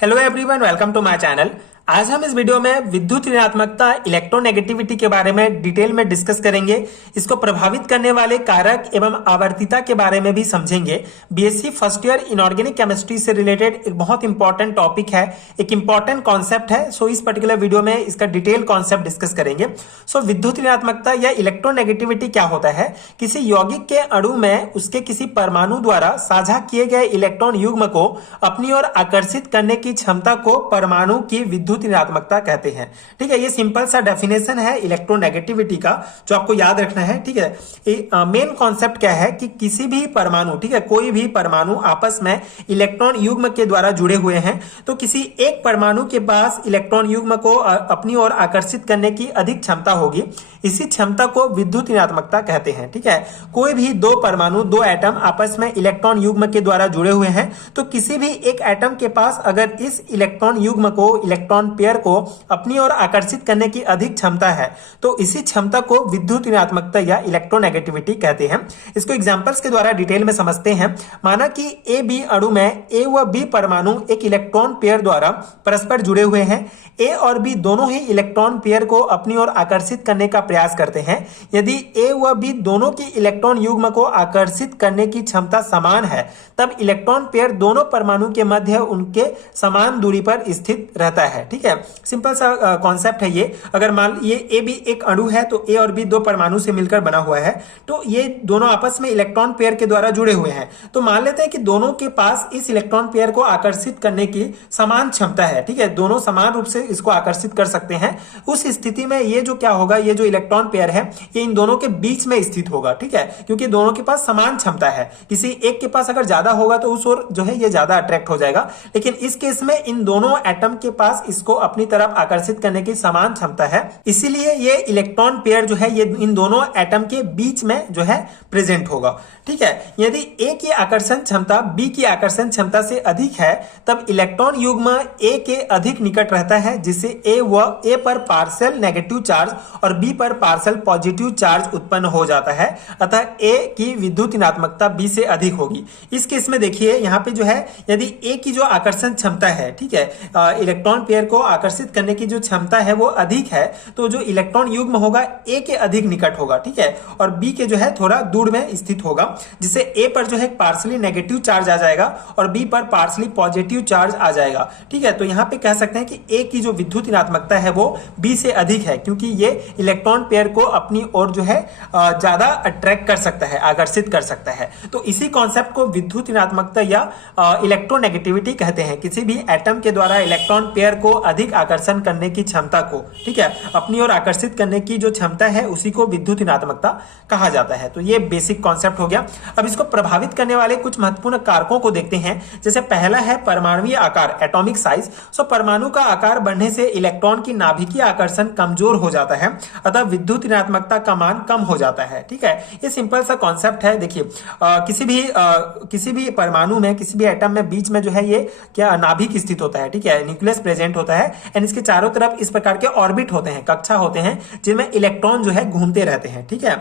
Hello everyone, welcome to my channel. आज हम इस वीडियो में विद्युत ऋणात्मकता इलेक्ट्रोनेगेटिविटी के बारे में डिटेल में डिस्कस करेंगे। इसको प्रभावित करने वाले कारक एवं आवर्तिता के बारे में भी समझेंगे। BSc first year inorganic chemistry से रिलेटेड एक बहुत इंपॉर्टेंट टॉपिक है, एक इंपॉर्टेंट कॉन्सेप्ट है। सो इस पर्टिकुलर वीडियो में इसका डिटेल कॉन्सेप्ट डिस्कस करेंगे। सो विद्युत ऋणात्मकता या इलेक्ट्रोनेगेटिविटी क्या होता है? किसी यौगिक के अणु में उसके किसी परमाणु द्वारा साझा किए गए इलेक्ट्रॉन युग्म को अपनी ओर आकर्षित करने की क्षमता को परमाणु की विद्युत ऋणात्मकता कहते हैं। ठीक है, ये सिंपल सा डेफिनेशन है इलेक्ट्रोनेगेटिविटी का, जो आपको याद रखना है। ठीक है, मेन कॉन्सेप्ट क्या है कि किसी भी परमाणु, ठीक है, कोई भी परमाणु आपस में इलेक्ट्रॉन युग्म के द्वारा जुड़े हुए हैं, तो किसी एक परमाणु के पास इलेक्ट्रॉन युग्म को अपनी ओर आकर्षित करने की अधिक क्षमता होगी। इसी क्षमता को विद्युत ऋणात्मकता कहते हैं। ठीक है, कोई भी दो परमाणु, दो एटम आपस में इलेक्ट्रॉन युग्म के द्वारा जुड़े हुए हैं, तो किसी भी एक एटम के पास अगर इस इलेक्ट्रॉन युग्म को, इलेक्ट्रॉन पेयर को अपनी ओर आकर्षित करने की अधिक क्षमता है, तो इसी क्षमता को विद्युत ऋणात्मकता या इलेक्ट्रोनेगेटिविटी कहते हैं। इसको एग्जांपल्स के द्वारा डिटेल में समझते हैं। माना कि ए बी अणु में ए व बी परमाणु एक इलेक्ट्रॉन पेयर द्वारा परस्पर जुड़े हुए हैं। ए और बी दोनों ही इलेक्ट्रॉन पेयर को अपनी ओर आकर्षित करने का प्रयास करते हैं। यदि ए व बी दोनों की इलेक्ट्रॉन युग्म को आकर्षित करने की क्षमता समान है, तब इलेक्ट्रॉन पेयर दोनों परमाणु के मध्य उनके समान दूरी पर स्थित रहता है। ठीक है, सिंपल सा कॉन्सेप्ट है ये। अगर मान ये ए बी एक अणु है, तो ए और बी दो परमाणु से मिलकर बना हुआ है, तो ये दोनों आपस में इलेक्ट्रॉन पेयर के द्वारा जुड़े हुए हैं। तो मान लेते हैं कि दोनों के पास इस इलेक्ट्रॉन पेयर को आकर्षित करने की समान क्षमता है। ठीक है, दोनों समान रूप से इसको आकर्षित कर सकते हैं। उस स्थिति में ये जो क्या होगा, ये जो इलेक्ट्रॉन पेयर है, ये इन दोनों के बीच में स्थित होगा। ठीक है, क्योंकि दोनों के पास समान क्षमता है। किसी एक के पास अगर ज्यादा होगा तो उस ओर जो है ये ज्यादा अट्रैक्ट हो जाएगा, लेकिन इस केस में इन दोनों एटम के पास इसको अपनी तरफ आकर्षित करने की समान क्षमता है। इसीलिए ये इलेक्ट्रॉन पेयर जो है ये इन दोनों एटम के बीच में जो है प्रेजेंट होगा। ठीक है, यदि ए की आकर्षण क्षमता बी की आकर्षण क्षमता से अधिक है, तब इलेक्ट्रॉन युग्म ए के अधिक निकट रहता है, जिससे ए पर पार्शियल नेगेटिव चार्ज और बी पर पार्शियल पॉजिटिव चार्ज उत्पन्न हो जाता है। अतः ए की विद्युत ऋणात्मकता बी से अधिक होगी। इस केस में देखिए यहाँ पे जो है, यदि ए की जो आकर्षण क्षमता है, ठीक है, इलेक्ट्रॉन पेयर को आकर्षित करने की जो क्षमता है वो अधिक है, तो जो इलेक्ट्रॉन युग्म होगा ए के अधिक निकट होगा। ठीक है, और बी के जो है थोड़ा दूर में स्थित होगा, जिससे ए पर जो है पार्शियली नेगेटिव चार्ज आ जाएगा और बी पर पार्शियली पॉजिटिव चार्ज आ जाएगा। ठीक है, तो यहाँ पे कह सकते हैं कि ए की जो विद्युत ऋणात्मकता है वो बी से अधिक है, क्योंकि ये इलेक्ट्रॉन पेयर को अपनी ओर जो है ज्यादा अट्रैक्ट कर सकता है, आकर्षित कर सकता है। तो इसी कॉन्सेप्ट को विद्युत ऋणात्मकता या इलेक्ट्रोनेगेटिविटी कहते हैं। किसी भी एटम के द्वारा इलेक्ट्रॉन पेयर को अधिक आकर्षण करने की क्षमता को, ठीक है, अपनी ओर आकर्षित करने की जो क्षमता है, उसी को विद्युत ऋणात्मकता कहा जाता है। तो ये बेसिक कॉन्सेप्ट हो गया। अब इसको प्रभावित करने वाले कुछ महत्वपूर्ण कारकों को देखते हैं। जैसे पहला है परमाणुीय आकार, एटॉमिक साइज। सो परमाणु का आकार बढ़ने से इलेक्ट्रॉन की नाभिकीय आकर्षण कमजोर हो जाता है, अतः विद्युत ऋणात्मकता का मान कम हो जाता है। ठीक है, ये सिंपल सा कॉन्सेप्ट है। देखिए किसी भी परमाणु में, किसी भी एटम में बीच में जो है ये क्या नाभिक स्थित होता है। ठीक है, न्यूक्लियस प्रेजेंट होता है एंड इसके चारों तरफ इस प्रकार के ऑर्बिट होते हैं, कक्षा होते हैं, जिनमें इलेक्ट्रॉन जो है घूमते रहते हैं। ठीक है,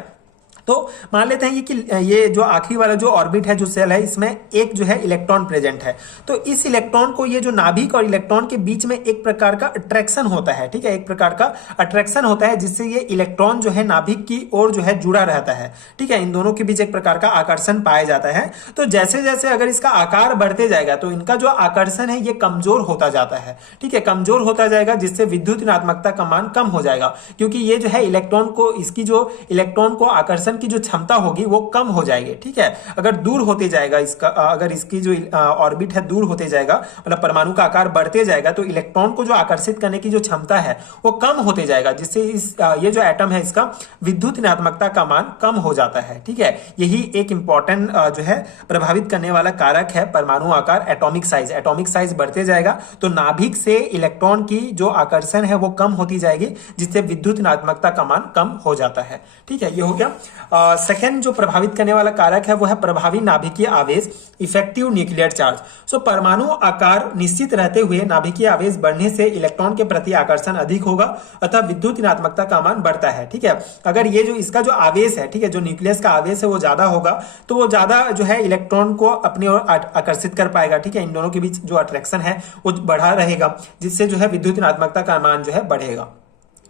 तो मान लेते हैं कि ये जो आखिरी वाला जो ऑर्बिट है, जो सेल है, इसमें एक जो है इलेक्ट्रॉन प्रेजेंट है। तो इस इलेक्ट्रॉन को, ये जो नाभिक और इलेक्ट्रॉन के बीच में एक प्रकार का अट्रैक्शन होता है। ठीक है, एक प्रकार का अट्रैक्शन होता है, जिससे ये इलेक्ट्रॉन जो है नाभिक की ओर जो है जुड़ा रहता है। ठीक है, इन दोनों के बीच एक प्रकार का आकर्षण पाया जाता है। तो जैसे जैसे अगर इसका आकार बढ़ते जाएगा, तो इनका जो आकर्षण है ये कमजोर होता जाता है। ठीक है, कमजोर होता जाएगा, जिससे विद्युत ऋणात्मकता का मान कम हो जाएगा, क्योंकि ये जो है इलेक्ट्रॉन को, इसकी जो इलेक्ट्रॉन को आकर्षण की जो क्षमता होगी वो कम हो जाएगी। ठीक है, अगर दूर होते जाएगा इसका, अगर इसकी जो ऑर्बिट है दूर होते जाएगा, मतलब परमाणु का आकार बढ़ते जाएगा, तो इलेक्ट्रॉन को जो आकर्षित करने की जो क्षमता है वो कम होते जाएगा, जिससे ये जो एटम है इसका विद्युत ऋणात्मकता का मान कम हो जाता है। ठीक है, यही एक इंपॉर्टेंट जो है प्रभावित करने वाला कारक है परमाणु आकार, एटॉमिक साइज। एटॉमिक साइज बढ़ते जाएगा तो नाभिक से इलेक्ट्रॉन की जो आकर्षण है वो कम होती जाएगी, जिससे विद्युत ऋणात्मकता का मान कम हो जाता है। ठीक है, ये हो गया। सेकेंड जो प्रभावित करने वाला कारक है वो है प्रभावी नाभिकीय आवेश, इफेक्टिव न्यूक्लियर चार्ज। सो परमाणु आकार निश्चित रहते हुए नाभिकीय आवेश बढ़ने से इलेक्ट्रॉन के प्रति आकर्षण अधिक होगा, अतः विद्युत ऋणात्मकता का मान बढ़ता है। ठीक है, अगर ये जो इसका जो आवेश है, ठीक है, जो न्यूक्लियस का आवेश है वो ज्यादा होगा तो वो ज्यादा जो है इलेक्ट्रॉन को अपनी ओर आकर्षित कर पाएगा। ठीक है, इन दोनों के बीच जो अट्रैक्शन है वो बढ़ा रहेगा, जिससे जो है विद्युत ऋणात्मकता का मान जो है बढ़ेगा।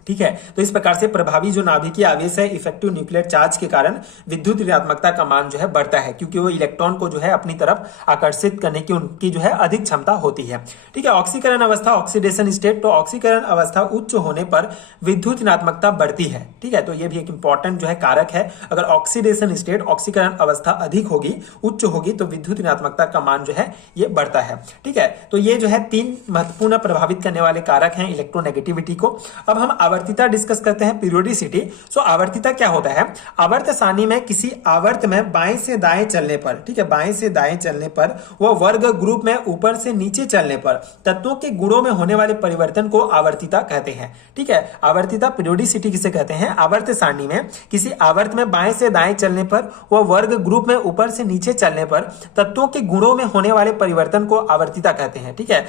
ठीक है, तो इस प्रकार से प्रभावी जो नाभिकीय आवेश है, इफेक्टिव न्यूक्लियर चार्ज के कारण विद्युत ऋणात्मकता का मान जो है बढ़ता है, क्योंकि वो इलेक्ट्रॉन को जो है अपनी तरफ आकर्षित करने की उनकी जो है अधिक क्षमता होती है। ठीक है, ऑक्सीकरण अवस्था, ऑक्सीडेशन स्टेट, तो ऑक्सीकरण अवस्था उच्च होने पर विद्युत ऋणात्मकता बढ़ती है। ठीक है, तो ये भी एक इंपॉर्टेंट जो है कारक है। अगर ऑक्सीडेशन स्टेट, ऑक्सीकरण अवस्था अधिक होगी, उच्च होगी, तो विद्युत ऋणात्मकता का मान जो है ये बढ़ता है। ठीक है, तो ये जो है 3 महत्वपूर्ण प्रभावित करने वाले कारक हैं इलेक्ट्रोनेगेटिविटी को। अब हम आवर्तिता डिस्कस करते हैं, पीरियोडिसिटी। सो आवर्तिता क्या होता है? आवर्त सारणी में किसी आवर्त में बाएं से दाएं चलने पर, ठीक है, बाएं से दाएं चलने पर, वह वर्ग ग्रुप में ऊपर से नीचे चलने पर तत्वों के गुणों में होने वाले परिवर्तन को आवर्तिता कहते हैं। ठीक है, आवर्तिता पीरियोडिसिटी किसे कहते हैं? आवर्त सारणी में किसी आवर्त में बाएं से दाएं चलने पर, वह वर्ग ग्रुप में ऊपर से नीचे चलने पर तत्वों के गुणों में होने वाले परिवर्तन को आवर्तिता कहते हैं। ठीक है,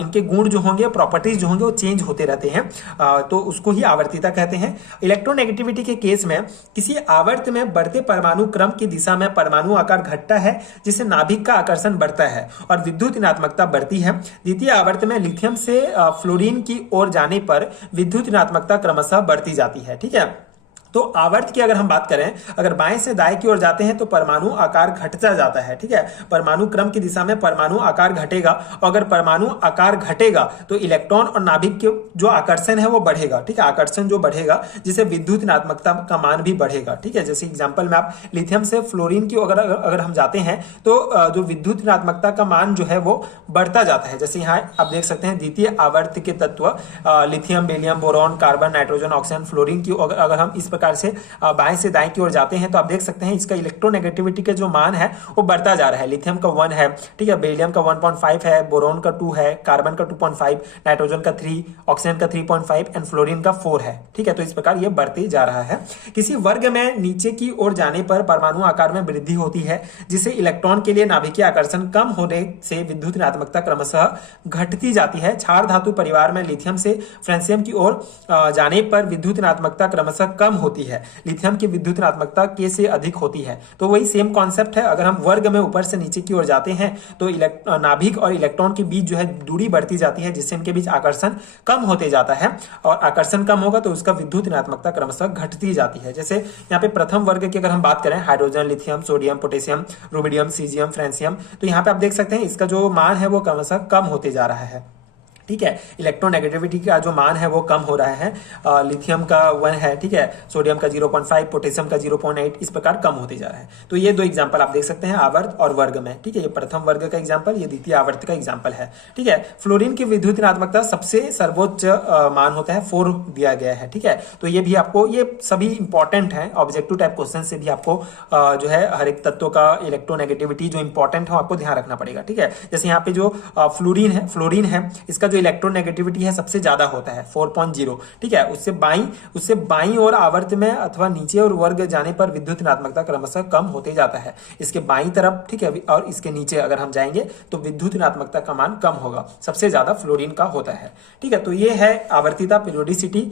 इनके गुण जो होंगे, प्रॉपर्टीज जो होंगे, वो चेंज होते रहते हैं, तो उसको ही आवर्तिता कहते हैं। इलेक्ट्रोनेगेटिविटी के केस में किसी आवर्त में बढ़ते परमाणु क्रम की दिशा में परमाणु आकार घटता है, जिससे नाभिक का आकर्षण बढ़ता है और विद्युत ऋणात्मकता बढ़ती है। द्वितीय आवर्त में लिथियम से फ्लोरीन की ओर जाने पर विद्युत ऋणात्मकता क्रमशः बढ़ती जाती है। ठीक है, तो आवर्त की अगर हम बात करें, अगर बाएं से दाएं की ओर जाते हैं तो परमाणु आकार घटता जाता है। ठीक है, परमाणु क्रम की दिशा में परमाणु आकार घटेगा, और अगर परमाणु आकार घटेगा तो इलेक्ट्रॉन और नाभिक के जो आकर्षण है वो बढ़ेगा। ठीक है, आकर्षण जो बढ़ेगा जिससे विद्युत ऋणात्मकता का मान भी बढ़ेगा। ठीक है, जैसे एग्जांपल में आप लिथियम से फ्लोरीन की अगर हम जाते हैं तो जो विद्युत ऋणात्मकता का मान जो है वो बढ़ता जाता है। जैसे यहाँ आप देख सकते हैं द्वितीय आवर्त के तत्व lithium, beryllium, boron, carbon, nitrogen, oxygen, fluorine की अगर हम इस प्रकार से बाएं से दाएं की ओर जाते हैं तो आप देख सकते हैं इसका इलेक्ट्रोनेगेटिविटी का जो मान है वो बढ़ता जा रहा है। लिथियम का 1 है, ठीक है, बेरिलियम का 1.5 है, बोरॉन का 2 है, कार्बन का 2.5, नाइट्रोजन का 3, ऑक्सीजन का 3.5 एंड फ्लोरीन का 4 है। ठीक है, तो इस प्रकार ये बढ़ते जा रहा है। किसी वर्ग में नीचे की ओर जाने पर परमाणु आकार में वृद्धि होती है, जिससे इलेक्ट्रॉन के लिए नाभिकीय आकर्षण कम होने से विद्युत ऋणात्मकता क्रमशः घटती जाती है। क्षार धातु परिवार में लिथियम से फ्रांसियम की ओर जाने पर विद्युत ऋणात्मकता क्रमशः कम होती है। लिथियम की विद्युत ऋणात्मकता के से अधिक होती है। तो वही सेम कॉन्सेप्ट है, अगर हम वर्ग में ऊपर से नीचे की ओर जाते हैं तो नाभिक और इलेक्ट्रॉन के बीच जो है दूरी बढ़ती जाती है, जिससे इनके बीच आकर्षण कम होते जाता है, और आकर्षण कम होगा तो उसका विद्युत ऋणात्मकता क्रमशः घटती जाती है। जैसे यहाँ पे प्रथम वर्ग की अगर हम बात करें, hydrogen, lithium, sodium, potassium, rubidium, caesium, francium, तो यहाँ पे आप देख सकते हैं इसका जो मान है वो क्रमशः कम होते जा रहा है। ठीक है, इलेक्ट्रोनेगेटिविटी का जो मान है वो कम हो रहा है। लिथियम का 1 है, ठीक है, सोडियम का 0.5, पोटेशियम का 0.8, इस प्रकार कम होते जा रहा है। तो ये 2 एग्जांपल आप देख सकते हैं आवर्त और वर्ग में। ठीक है, ये प्रथम वर्ग का एग्जांपल, ये द्वितीय आवर्त का एग्जांपल है। ठीक है, फ्लोरीन की विद्युत ऋणात्मकता सबसे सर्वोच्च मान होता है, 4 दिया गया है। ठीक है, तो ये भी आपको, ये सभी इंपॉर्टेंट है, ऑब्जेक्टिव टाइप क्वेश्चन से भी आपको जो है हर एक तत्व का इलेक्ट्रोनेगेटिविटी जो इंपॉर्टेंट है आपको ध्यान रखना पड़ेगा। ठीक है, जैसे यहाँ पे जो फ्लोरीन है, इसका जो इलेक्ट्रोनेगेटिविटी है सबसे ज्यादा होता है 4.0। ठीक है, उससे बाईं और आवर्त में अथवा नीचे और वर्ग जाने पर विद्युत ऋणात्मकता क्रमशः कम होते जाता है। इसके बाईं तरफ, ठीक है, और इसके नीचे अगर हम जाएंगे तो विद्युत ऋणात्मकता का मान कम होगा, सबसे ज्यादा फ्लोरीन का होता है। ठीक है, तो ये है आवर्तिता, पीरियोडिसिटी,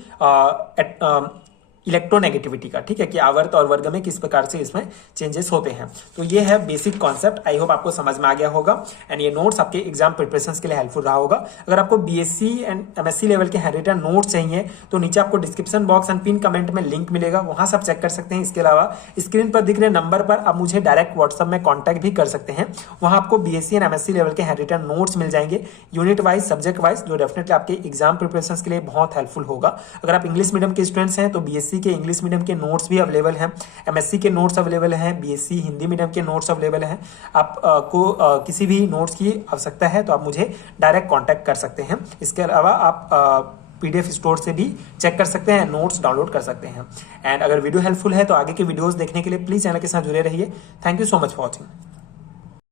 इलेक्ट्रोनेगेटिविटी का। ठीक है, कि आवर्त और वर्ग में किस प्रकार से इसमें चेंजेस होते हैं। तो ये है बेसिक कॉन्सेप्ट, आई होप आपको समझ में आ गया होगा, एंड ये नोट्स आपके एग्जाम प्रिपरेशंस के लिए हेल्पफुल रहा होगा। अगर आपको बीएससी एंड एमएससी लेवल के हैंडरिटन नोट्स चाहिए तो नीचे आपको description box and pin comment में लिंक मिलेगा, वहां से आप चेक कर सकते हैं। इसके अलावा स्क्रीन पर दिख रहे नंबर पर आप मुझे डायरेक्ट व्हाट्सएप में कॉन्टैक्ट भी कर सकते हैं, वहां आपको बीएससी एंड एमएससी लेवल के हैंडरिटन नोट्स मिल जाएंगे, यूनिट वाइज, सब्जेक्ट वाइज, जो डेफिनेटली आपके एग्जाम प्रिपरेशंस के लिए बहुत हेल्पफुल होगा। अगर आप इंग्लिश मीडियम के स्टूडेंट्स हैं तो बीएससी के इंग्लिश मीडियम के नोट्स भी अवेलेबल हैं, एमएससी के नोट्स अवेलेबल हैं, बीएससी हिंदी मीडियम के नोट्स अवेलेबल हैं। आपको किसी भी नोट्स की आवश्यकता है तो आप मुझे डायरेक्ट कांटेक्ट कर सकते हैं। इसके अलावा आप पीडीएफ स्टोर से भी चेक कर सकते हैं, नोट्स डाउनलोड कर सकते हैं। एंड अगर वीडियो हेल्पफुल है तो आगे के वीडियोस देखने के लिए प्लीज चैनल के साथ जुड़े रहिए। Thank you so much for watching.